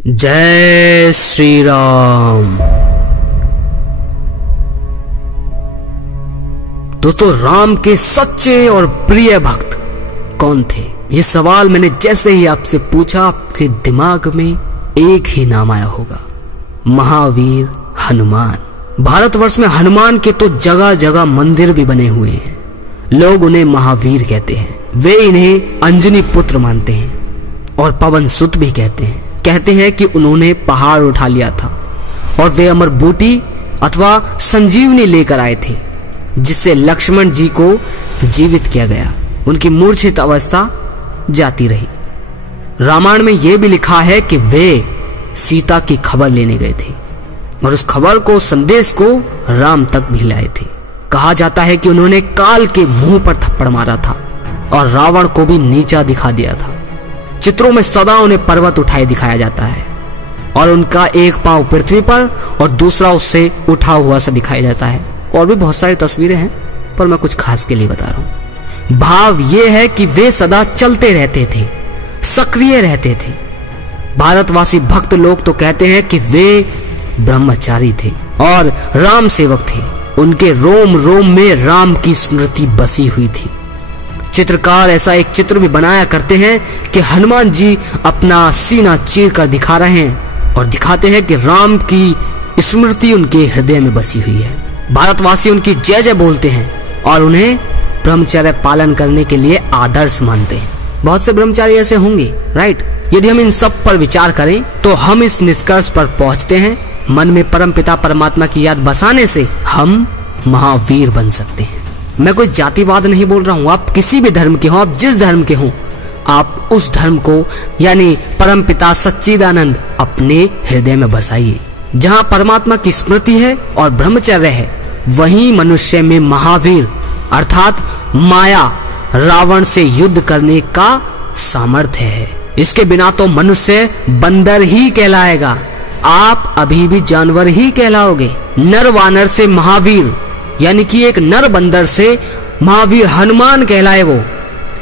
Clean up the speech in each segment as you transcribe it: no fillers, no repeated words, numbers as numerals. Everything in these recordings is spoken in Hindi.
जय श्री राम। दोस्तों, राम के सच्चे और प्रिय भक्त कौन थे? ये सवाल मैंने जैसे ही आपसे पूछा, आपके दिमाग में एक ही नाम आया होगा, महावीर हनुमान। भारतवर्ष में हनुमान के तो जगह जगह मंदिर भी बने हुए हैं। लोग उन्हें महावीर कहते हैं। वे इन्हें अंजनी पुत्र मानते हैं और पवन सुत भी कहते हैं। कहते हैं कि उन्होंने पहाड़ उठा लिया था और वे अमर बूटी अथवा संजीवनी लेकर आए थे, जिससे लक्ष्मण जी को जीवित किया गया। उनकी मूर्छित अवस्था जाती रही। रामायण में यह भी लिखा है कि वे सीता की खबर लेने गए थे और उस खबर को, संदेश को राम तक भी लाए थे। कहा जाता है कि उन्होंने काल के मुंह पर थप्पड़ मारा था और रावण को भी नीचा दिखा दिया था। चित्रों में सदा उन्हें पर्वत उठाए दिखाया जाता है और उनका एक पांव पृथ्वी पर और दूसरा उससे उठा हुआ सा दिखाया जाता है। और भी बहुत सारी तस्वीरें हैं, पर मैं कुछ खास के लिए बता रहा हूं। भाव यह है कि वे सदा चलते रहते थे, सक्रिय रहते थे। भारतवासी भक्त लोग तो कहते हैं कि वे ब्रह्मचारी थे और राम सेवक थे। उनके रोम रोम में राम की स्मृति बसी हुई थी। चित्रकार ऐसा एक चित्र भी बनाया करते हैं कि हनुमान जी अपना सीना चीर कर दिखा रहे हैं और दिखाते हैं कि राम की स्मृति उनके हृदय में बसी हुई है। भारतवासी उनकी जय जय बोलते हैं और उन्हें ब्रह्मचर्य पालन करने के लिए आदर्श मानते हैं। बहुत से ब्रह्मचारी ऐसे होंगे, राइट? यदि हम इन सब पर विचार करें तो हम इस निष्कर्ष पर पहुंचते हैं, मन में परम पिता परमात्मा की याद बसाने से हम महावीर बन सकते हैं। मैं कोई जातिवाद नहीं बोल रहा हूँ। आप किसी भी धर्म के हो, आप जिस धर्म के हो, आप उस धर्म को यानी परम पिता सच्चिदानंद अपने हृदय में बसाइए। जहाँ परमात्मा की स्मृति है और ब्रह्मचर्य है, वहीं मनुष्य में महावीर अर्थात माया, रावण से युद्ध करने का सामर्थ्य है। इसके बिना तो मनुष्य बंदर ही कहलाएगा। आप अभी भी जानवर ही कहलाओगे। नर वानर से महावीर यानी कि एक नर बंदर से महावीर हनुमान कहलाए। वो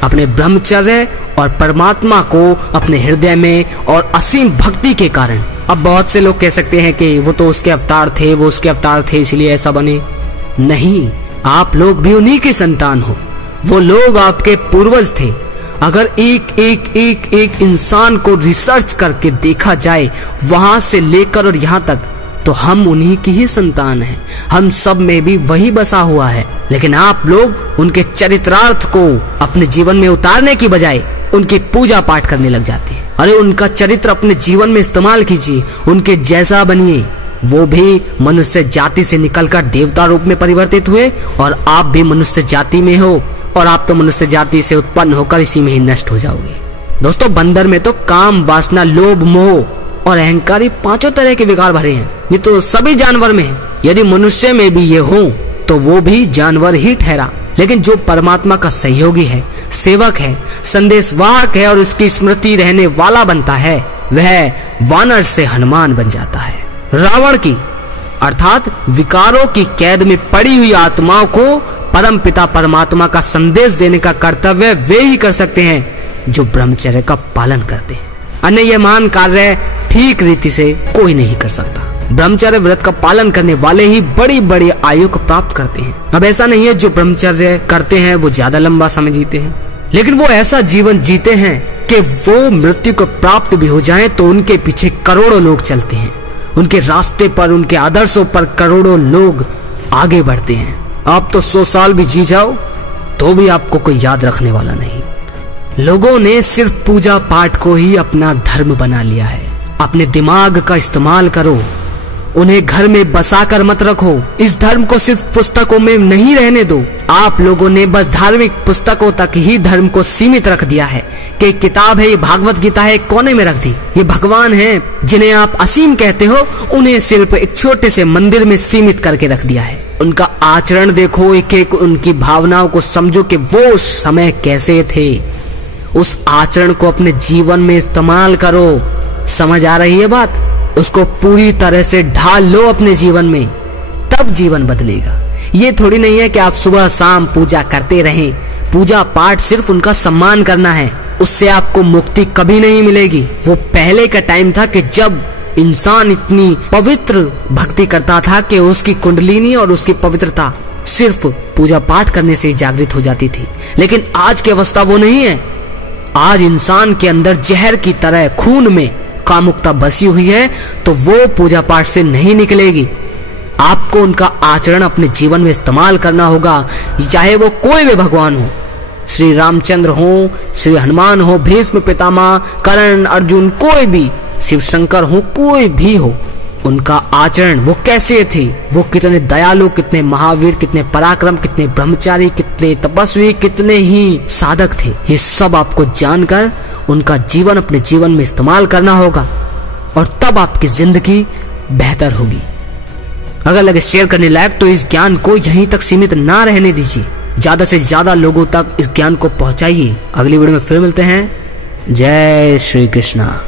अपने ब्रह्मचर्य और परमात्मा को अपने हृदय में और असीम भक्ति के कारण। अब बहुत से लोग कह सकते हैं कि वो तो उसके अवतार थे, वो उसके अवतार थे इसलिए ऐसा बने। नहीं, आप लोग भी उन्हीं के संतान हो। वो लोग आपके पूर्वज थे। अगर एक इंसान को रिसर्च करके देखा जाए, वहां से लेकर और यहाँ तक, तो हम उन्हीं की ही संतान हैं। हम सब में भी वही बसा हुआ है। लेकिन आप लोग उनके चरित्रार्थ को अपने जीवन में उतारने की बजाय उनकी पूजा पाठ करने लग जाते हैं। अरे उनका चरित्र अपने जीवन में इस्तेमाल कीजिए, उनके जैसा बनिए। वो भी मनुष्य जाति से निकलकर देवता रूप में परिवर्तित हुए और आप भी मनुष्य जाति में हो और आप तो मनुष्य जाति से उत्पन्न होकर इसी में ही नष्ट हो जाओगे। दोस्तों, बंदर में तो काम, वासना, लोभ, मोह और अहंकारी पांचों तरह के विकार भरे हैं। ये तो सभी जानवर में है। यदि मनुष्य में भी ये हो तो वो भी जानवर ही ठहरा। लेकिन जो परमात्मा का सहयोगी है, सेवक है, संदेशवाहक है और उसकी स्मृति रहने वाला बनता है, वह वानर से हनुमान बन जाता है। रावण की अर्थात विकारों की कैद में पड़ी हुई आत्माओं को परम पिता परमात्मा का संदेश देने का कर्तव्य वे ही कर सकते हैं जो ब्रह्मचर्य का पालन करते हैं। अन्य यह महान कार्य ठीक रीति से कोई नहीं कर सकता। ब्रह्मचर्य व्रत का पालन करने वाले ही बड़ी बड़ी आयु को प्राप्त करते हैं। अब ऐसा नहीं है जो ब्रह्मचर्य करते हैं वो ज्यादा लंबा समय जीते हैं, लेकिन वो ऐसा जीवन जीते हैं कि वो मृत्यु को प्राप्त भी हो जाए तो उनके पीछे करोड़ों लोग चलते हैं। उनके रास्ते पर, उनके आदर्शों पर करोड़ों लोग आगे बढ़ते हैं। आप तो 100 साल भी जी जाओ तो भी आपको कोई याद रखने वाला नहीं। लोगों ने सिर्फ पूजा पाठ को ही अपना धर्म बना लिया है। अपने दिमाग का इस्तेमाल करो, उन्हें घर में बसा कर मत रखो। इस धर्म को सिर्फ पुस्तकों में नहीं रहने दो। आप लोगों ने बस धार्मिक पुस्तकों तक ही धर्म को सीमित रख दिया है कि किताब है, ये भागवत गीता है, कोने में रख दी। ये भगवान है जिन्हें आप असीम कहते हो, उन्हें सिर्फ एक छोटे से मंदिर में सीमित करके रख दिया है। उनका आचरण देखो, एक एक उनकी भावनाओं को समझो कि वो उस समय कैसे थे। उस आचरण को अपने जीवन में इस्तेमाल करो। समझ आ रही है बात? उसको पूरी तरह से ढाल लो अपने जीवन में, तब जीवन बदलेगा। ये थोड़ी नहीं है कि आप सुबह शाम पूजा करते रहें। पूजा पाठ सिर्फ उनका सम्मान करना है उससे आपको मुक्ति कभी नहीं मिलेगी। वो पहले का टाइम था कि जब इंसान इतनी पवित्र भक्ति करता था कि उसकी कुंडलिनी और उसकी पवित्रता सिर्फ पूजा पाठ करने से ही जागृत हो जाती थी। लेकिन आज की अवस्था वो नहीं है। आज इंसान के अंदर जहर की तरह खून में कामुकता बसी हुई है, तो वो पूजा पाठ से नहीं निकलेगी। आपको उनका आचरण अपने जीवन में इस्तेमाल करना होगा, चाहे वो कोई भी भगवान हो, श्री रामचंद्र हो, श्री हनुमान हो, भीष्म पितामह, कर्ण, अर्जुन, कोई भी, शिव शंकर हो, कोई भी हो। उनका आचरण वो कैसे थे, वो कितने दयालु, कितने महावीर, कितने पराक्रम, कितने ब्रह्मचारी, कितने तपस्वी, कितने ही साधक थे, ये सब आपको जानकर उनका जीवन अपने जीवन में इस्तेमाल करना होगा, और तब आपकी जिंदगी बेहतर होगी। अगर लगे शेयर करने लायक तो इस ज्ञान को यहीं तक सीमित ना रहने दीजिए, ज्यादा से ज्यादा लोगों तक इस ज्ञान को पहुंचाइए। अगली वीडियो में फिर मिलते हैं। जय श्री कृष्णा।